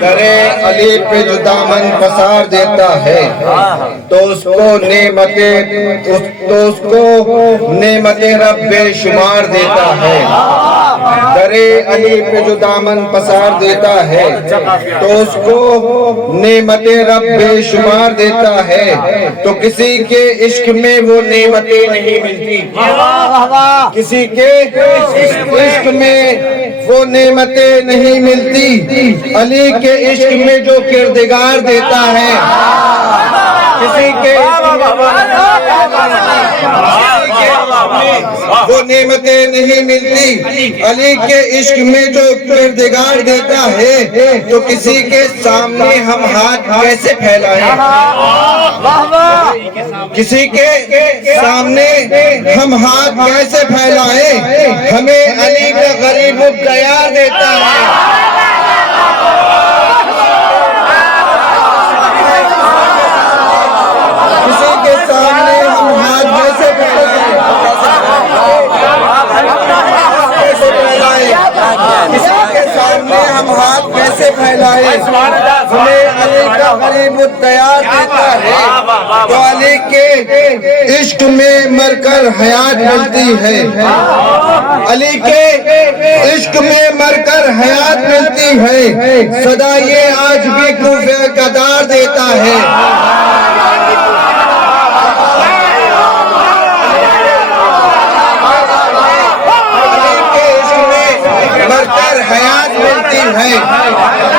درے علی پہ جو دامن پسار دیتا ہے تو اس کو نعمت رب بے شمار دیتا ہے. درے علی پہ جو دامن پسار دیتا ہے تو اس کو نعمت رب بے شمار دیتا ہے. تو کسی کے عشق میں وہ نعمتیں نہیں ملتی, کسی کے عشق میں وہ نعمتیں نہیں ملتی. علی کے عشق میں جو کردگار دیتا ہے, کسی کے وہ نعمتیں نہیں ملتی. علی کے عشق میں جو کردگار دیتا ہے تو کسی کے سامنے ہم ہاتھ کیسے پھیلائیں, کسی کے سامنے ہم ہاتھ کیسے پھیلائیں. ہمیں علی کا غریب تیار دیتا ہے. کسی کے سامنے ہم ہاتھ کیسے پھیلائیں, کسی کے سامنے ہم ہاتھ کیسے پھیلائیں. ہمیں علی کا غریب تیار دیتا ہے. تو علی کے عشق میں مر کر حیات ملتی ہے, علی کے عشق میں مر کر حیات ملتی ہے. صدا یہ آج بھی کوفے کا دار دیتا ہے. مر کر حیات ملتی ہے,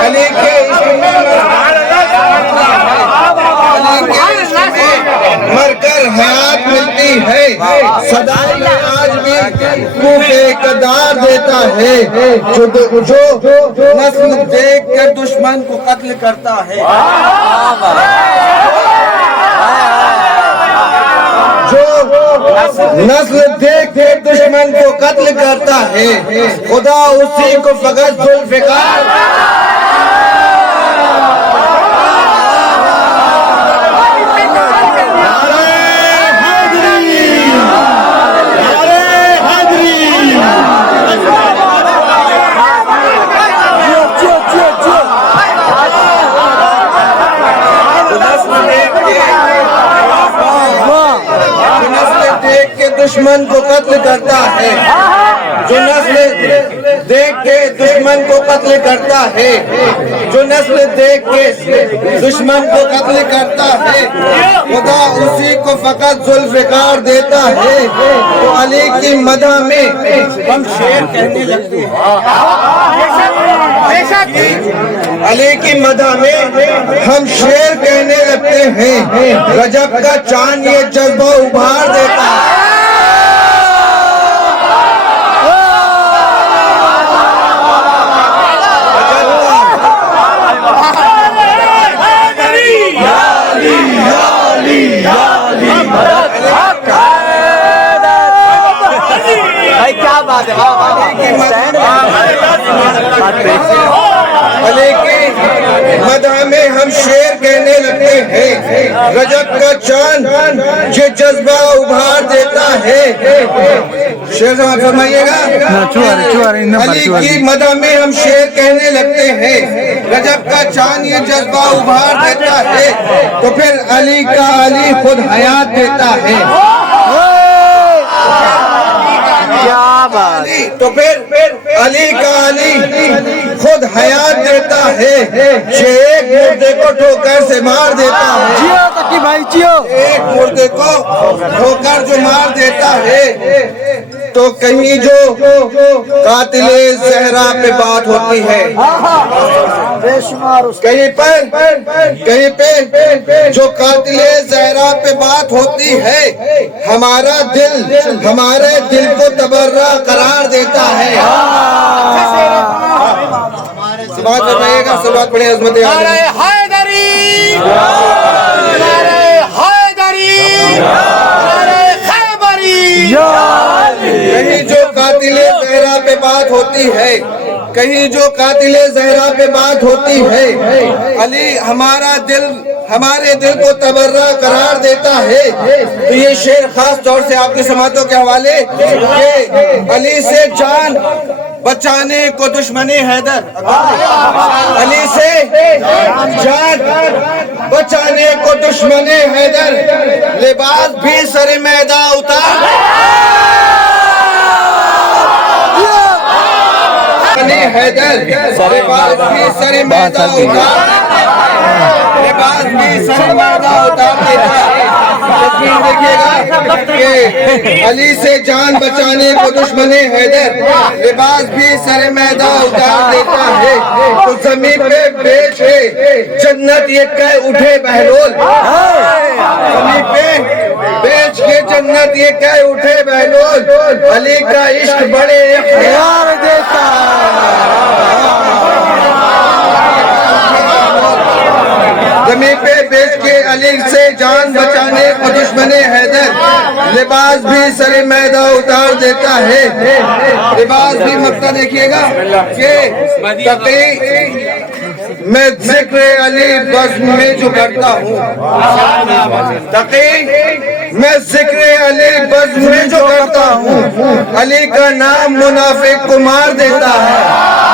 علی کے عشق میں مر کر حیات ملتی ہے. صدا یہ آج بھی کوفے کا دار دیتا ہے. جو نسل دیکھ کر دشمن کو قتل کرتا ہے, نسل دیکھ کے دشمن کو قتل کرتا ہے, خدا اسی کو فقط ذوالفقار. دشمن کو قتل کرتا ہے, جو نسل دیکھ کے دشمن کو قتل کرتا ہے, جو نسل دیکھ کے دشمن کو قتل کرتا ہے, خدا اسی کو فقط ذوالفقار دیتا ہے. تو علی کی مدح میں ہم شعر کہنے لگتے ہیں, علی کی مدح میں ہم شعر کہنے لگتے ہیں. رجب کا چاند یہ جذبہ ابھار دیتا ہے. علی کی مدح میں ہم شعر کہنے لگتے ہیں. رجب کا چاند یہ جذبہ ابھار دیتا ہے. شعر سماعت فرمائیے گا. علی کی مدح میں ہم شعر کہنے لگتے ہیں. رجب کا چاند یہ جذبہ ابھار دیتا ہے. تو پھر علی کا علی خود حیات دیتا ہے. تو پھر علی کا علی خود حیات دیتا ہے. ایک مردے کو ٹھوکر سے مار دیتا ہے, جیو تکی بھائی جیو, ایک مردے کو ٹھوکر جو مار دیتا ہے. تو کہیں جو قاتل زہرا پہ بات ہوتی ہے, کہیں پہ جو قاتل زہرا پہ بات ہوتی ہے, ہمارے دل کو تبرہ قرار دیتا ہے. سبحان فرمائیے گا, سبحان پڑھیں عظمت نعرہ حیدری, نعرہ حیدری, نعرہ خیبری. کہیں جو قاتل زہرا پہ بات ہوتی ہے, کہیں جو قاتل زہرا پہ بات ہوتی ہے, علی ہمارا دل ہمارے دل کو تبرہ قرار دیتا ہے۔ تو یہ شعر خاص طور سے آپ کی سماعتوں کے حوالے کہ علی سے جان بچانے کو دشمنی حیدر، علی سے جان بچانے کو دشمنی حیدر، لباس بھی سر میدان اتار حیدر، لباس بھی سر میدان اتار، لباس بھی سر میدان اتار دیتا ہے۔ تصویر دیکھیے گا کہ علی سے جان بچانے کو دشمن حیدر، لباس بھی سر میدان اتار دیتا ہے۔ تو زمین پہ بیچ کے جنت یہ کہہ اٹھے بہلول، زمین پہ بیچ کے جنت یہ کہہ اٹھے بہلول، علی کا عشق بڑے اختیار دیتا ہے۔ زمین پہ بیچ کے علی سے جان بچانے کو دشمن حیدر، لباس بھی سر میدان اتار دیتا ہے۔ لباس بھی مقطع دیکھیے گا کہ تقی میں ذکر علی بزم میں جو کرتا ہوں، تقی میں ذکر علی بزم میں جو کرتا ہوں، علی کا نام منافق کو مار دیتا ہے۔